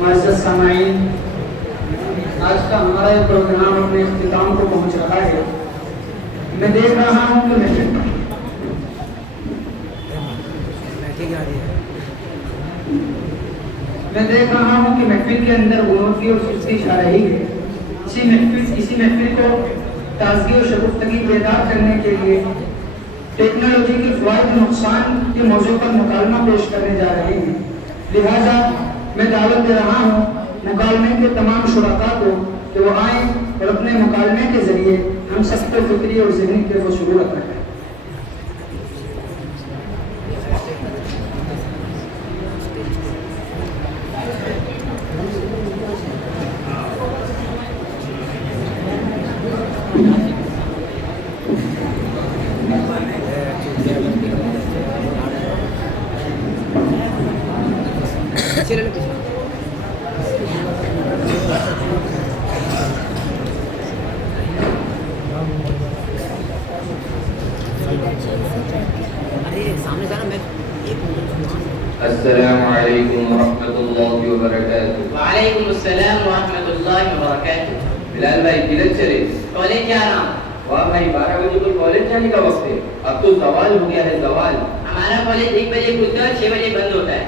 معزز سامعین، آج کا ہمارا یہ پروگرام اپنے اختتام کو پہنچ رہا ہے۔ میں دیکھ رہا ہوں کہ محفل کے اندر غنودگی اور سستی چھا رہی ہے۔ اسی محفل کو تازگی اور شگفتگی بیدار کرنے کے لیے ٹیکنالوجی کے فوائد و نقصان کے موضوع پر مکالمہ پیش کرنے جا رہے ہیں۔ لہٰذا میں دعوت دے رہا ہوں مکالمے کے تمام شرکاء کو کہ وہ آئیں اور اپنے مکالمے کے ذریعے ہم سب کو فکری اور ذہنی کیف و سرور عطا کریں۔ السلام علیکم ورحمۃ اللہ وبرکاتہ۔ وعلیکم السلام ورحمۃ اللہ وبرکاتہ۔ بلال بھائی کدھر چلے؟ کالج جا رہا ہوں۔ واہ بھائی 12 بجے تو کالج جانے کا وقت ہے، اب تو زوال ہو گیا ہے۔ زوال ہمارا کالج 1 بجے کھلتا ہے، 6 بجے بند ہوتا ہے۔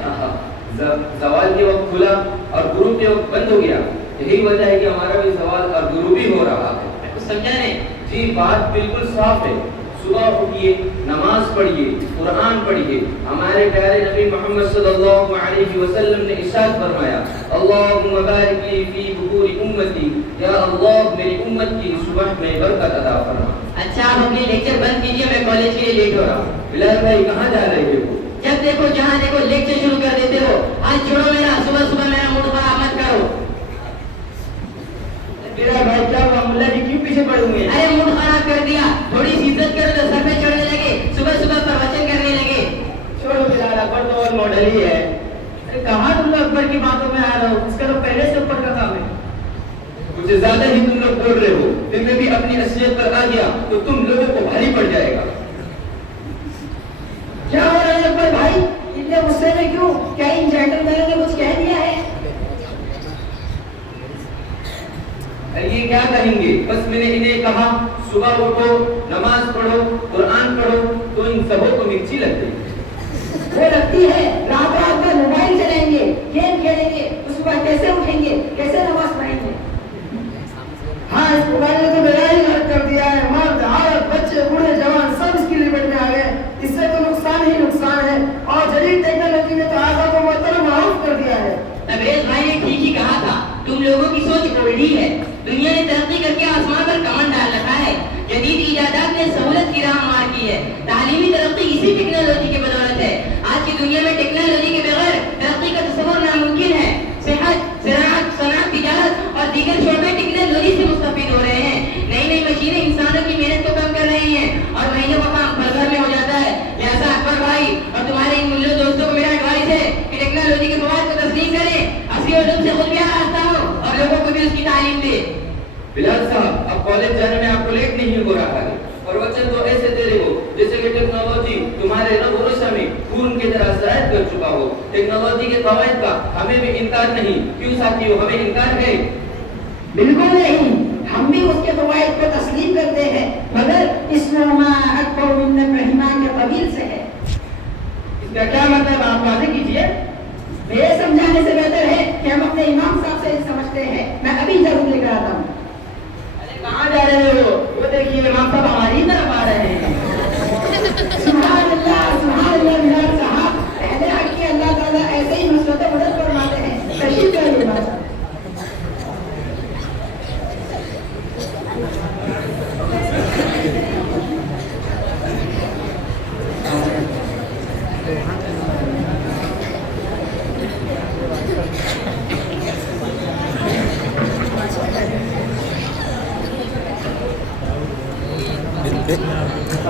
زوال کے وقت کھلا اور غروب کے وقت بند ہو گیا، یہی وجہ ہے کہ ہمارا بھی زوال اور غروب بھی ہو رہا ہے۔ کچھ سمجھا نہیں؟ جی بات بالکل صاف ہے۔ صبح اٹھیے، نماز پڑھیے، قرآن پڑھیے۔ ہمارے پیارے نبی محمد صلی اللہ علیہ وسلم نے ارشاد فرمایا، اللہم بارک لی فی بکور امتی، یا اللہ میری امت کی صبح میں برکت عطا فرما۔ اچھا آپ اپنے لیکچر بند کیجیے، میں کالج کے لیے لیٹ ہو رہا ہوں۔ بلال بھائی کہاں جا رہے تھے وہ؟ جب دیکھو جہاں دیکھو لیکچر شروع کر دیتے ہو۔ آج چھوڑو میرا، صبح صبح میرا موڈ خراب مت کرو۔ بلال بھائی کیا ہوا، ملا جی کیوں پیچھے پڑے ہوئے ہیں؟ ارے موڈ خراب کر دیا، تھوڑی سی عزت کرو تو سر پہ چڑھنے لگے، صبح صبح پروچن کرنے لگے۔ چھوڑو بلال، اکبر تو اور ماڈل ہی ہے۔ کہاں تم لوگ اکبر کی باتوں میں آ رہے ہو؟ اس کا تو پہلے سے اوپر کا کام ہے۔ کچھ زیادہ ہی تم لوگ بول رہے ہو، پھر میں بھی اپنی اصلیت پر آ گیا تو تم لوگوں کو بھاری پڑ جائے گا۔ کیا ہو رہا ہے اکبر بھائی؟ اتنے غصے میں کیوں؟ کیا ان جینٹل مینوں نے کچھ کہہ دیا ہے؟ یہ کیا کہیں گے، بس میں نے انہیں کہا صبح اٹھو، نماز پڑھو، قرآن پڑھو، تو ان سبوں کو مرچی لگ گئی۔ وہ لگتی ہے رات رات میں موبائل چلائیں گے، گیم کھیلیں گے، تو صبح کیسے اٹھیں گے، کیسے نماز پڑھیں گے؟ ہاں اس موبائل نے تو میرا ہی غلط کر دیا ہے۔ مرد عورت بچے بوڑھے جوان سب اس کی لپٹ میں آ گئے۔ اس سے تو نقصان ہی نقصان ہے، اور جدید ٹیکنالوجی نے تو آزاد و معطل معروف کر دیا ہے۔ تبریز بھائی نے ٹھیک ہی کہا تھا، تم لوگوں کی سوچ اولڈی ہے۔ دنیا نے ترقی کر کے آسمان پر کمن ڈال رکھا ہے، جدید ایجادات نے سہولت کی راہ مار کی ہے۔ تعلیمی ترقی اسی ٹیکنالوجی کی بدولت ہے۔ آج کی دنیا میں ٹیکنالوجی کے بغیر ترقی کا تصور ناممکن ہے۔ صحت، زراعت، صنعت، تجارت اور دیگر شعبے ٹیکنالوجی سے مستفید ہو رہے ہیں۔ نئی نئی مشینیں انسانوں کی محنت کو کم کر رہی ہیں اور مہینوں کا کام پل بھر میں ہو جاتا ہے۔ لہٰذا اکبر بھائی اور تمہارے ان ملو دوستوں کو میرا ایڈوائز ہے کہ ٹیکنالوجی کے فوائد کو تسلیم کریں، اصلی علوم سے خود بھی آراستہ ہو اور لوگوں کو بھی اس کی تعلیم دے۔ بلال صاحب اب کالج جانے میں آپ کو لیٹ نہیں ہو رہا ہے، اور وچن تو ایسے دے رہے ہو جیسے کہ ٹیکنالوجی تمہارے رگ و رشا میں خون کی طرح سرایت کر چکا ہو۔ ٹیکنالوجی کے فوائد کا ہمیں بھی انکار نہیں، کیوں ساتھیو ہمیں انکار ہے؟ بالکل نہیں، ہم بھی اس کے فوائد کو تسلیم کرتے ہیں، مگر اسلام اکبر من ابراہیم کے قبیل سے ہے۔ اس کا کیا مطلب آپ واضح کیجیے۔ میرے سمجھانے سے بہتر ہے کہ ہم اپنے امام صاحب سے سمجھتے ہیں۔ میں ابھی ضرور لے کر آتا ہوں۔ کہاں جا رہے ہو؟ وہ دیکھیے امام صاحب ہماری طرف آ رہے ہیں۔ سبحان اللہ بلال صاحب، اہل حق کے اللہ تعالیٰ ایسے ہی نصرت و مدد فرماتے ہیں۔ تشریف لائیے بات۔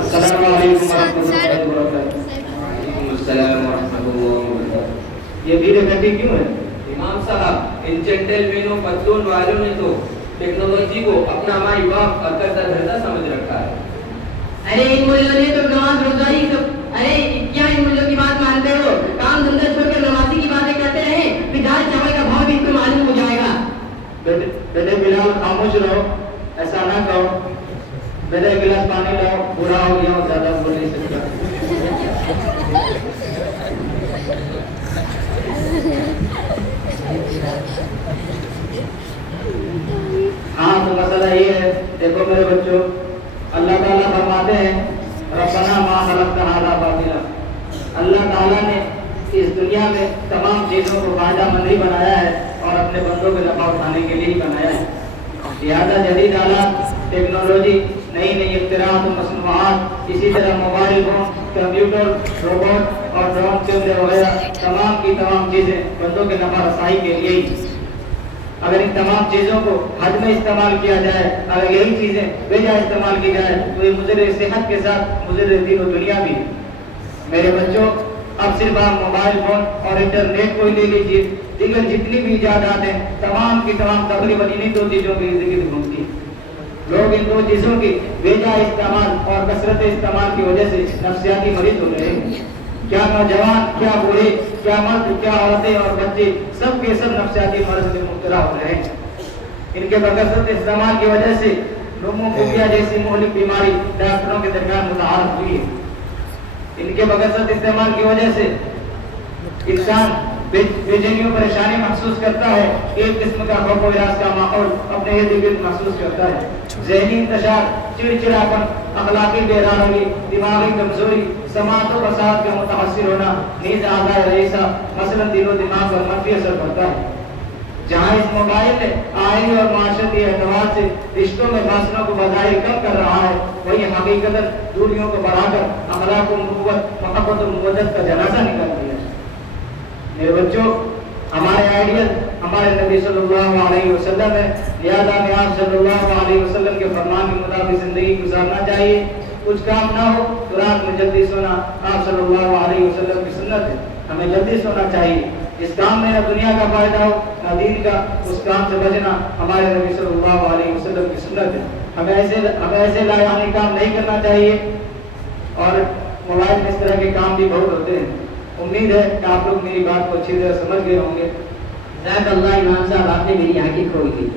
السلام علیکم ورحمۃ اللہ وبرکاتہ۔ وعلیکم السلام ورحمۃ اللہ وبرکاتہ۔ یہ بھیڑ اکٹھی کیوں ہے؟ امام صاحب ان جینٹل مینوں پتلون والوں نے تو ٹیکنالوجی کو اپنا مائی باپ اور کرتا دھرتا سمجھ رکھا ہے۔ ارے ان ملوں نے تو نماز روزہ ہی ارے کیا ان ملوں کی بات مانتے ہو؟ کام دھندہ چھوڑ کر نمازی کی باتیں کرتے رہے، پھر دال چاول کا بھاؤ بھی تم بیٹے بلال خاموش رہو، ایسا نہ کہو، بیٹے ایک گلاس پانی لاؤ، برا ہو گیا ہوں، زیادہ بول نہیں سکتا۔ ہاں تو مسئلہ یہ ہے، دیکھو میرے بچوں، اللہ تعالیٰ فرماتے ہیں ربنا ما خلقت ھذا باطلا، اللہ تعالیٰ نے اس دنیا میں تمام چیزوں کو فائدہ مند ہی بنایا ہے اور اپنے بندوں کے نفع اٹھانے کے لیے ہی بنایا ہے۔ لہٰذا جدید آلات، ٹیکنالوجی، نئی نئی اختراعات و مصنوعات، اسی طرح موبائل فون، کمپیوٹر، روبوٹ اور ڈرون کیمرے وغیرہ تمام کی تمام چیزیں بندوں کے نفع رسائی کے لیے ہی۔ اگر ان تمام چیزوں کو حد میں استعمال کیا جائے، اگر یہی چیزیں بے جا استعمال کی جائے تو یہ مضر صحت کے ساتھ مضر دین و دنیا بھی۔ میرے بچوں، اب صرف آپ موبائل فون اور انٹرنیٹ کو ہی لے لیجیے، دیگر جتنی بھی ایجادات ہیں تمام کی تمام تقریباً انہیں دو چیزوں کی زندگی گھومتی ہیں۔ لوگ ان دو چیزوں کی بے جا استعمال اور کثرت استعمال کی وجہ سے نفسیاتی مریض ہو رہے ہیں۔ کیا نوجوان، کیا بوڑھے، کیا مرد، کیا عورتیں اور بچے، سب کے سب نفسیاتی مرض میں مبتلا ہو رہے ہیں۔ ان کے بکثرت استعمال کی وجہ سے نموفوبیا جیسی مہلک بیماری ڈاکٹروں کے درمیان متعارف ہوئی ہے۔ ان کے بکثرت استعمال کی وجہ سے انسان بے چینی و پریشانی محسوس کرتا ہے، ایک قسم کا خوف و ہراس کا ماحول اپنے ارد گرد محسوس کرتا ہے۔ ذہنی انتشار، چڑچڑاپن، اخلاقی بحرانی، دماغی کمزوری، سماعت و فساد کا متاثر ہونا، نیز اعضاء رئیسہ مثلاً دل و دماغ پر منفی اثر پڑتا ہے۔ جہاں اس موبائل نے آئینی اور معاشرتی اعتبار سے رشتوں میں فاصلوں کو بظاہر کم کر رہا ہے، وہی حقیقتاً دوریوں کو بڑھا کر اخلاق و مروت، محبت و مودت کا جنازہ نکال دیا ہے۔ میرے بچوں، ہمارے آئیڈیل ہمارے نبی صلی اللہ علیہ وسلم ہے، لہذا میں آپ صلی اللہ علیہ وسلم کے فرمان کے مطابق زندگی گزارنا چاہیے۔ کچھ کام نہ ہو تو رات میں جلدی سونا آپ صلی اللہ علیہ وسلم کی سنت ہے، ہمیں جلدی سونا چاہیے۔ جس کام میں نہ دنیا کا فائدہ ہو نہ دین کا، اس کام سے بچنا ہمارے نبی صلی اللہ علیہ وسلم کی سنت ہے۔ ہمیں ایسے لایانی کام نہیں کرنا چاہیے، اور موبائل میں اس طرح کے کام بھی بہت ہوتے ہیں۔ امید ہے کہ آپ لوگ میری بات کو اچھی طرح سمجھ گئے ہوں گے۔ جزاک اللہ امام صاحب، آپ نے میری آنکھیں کھول دی۔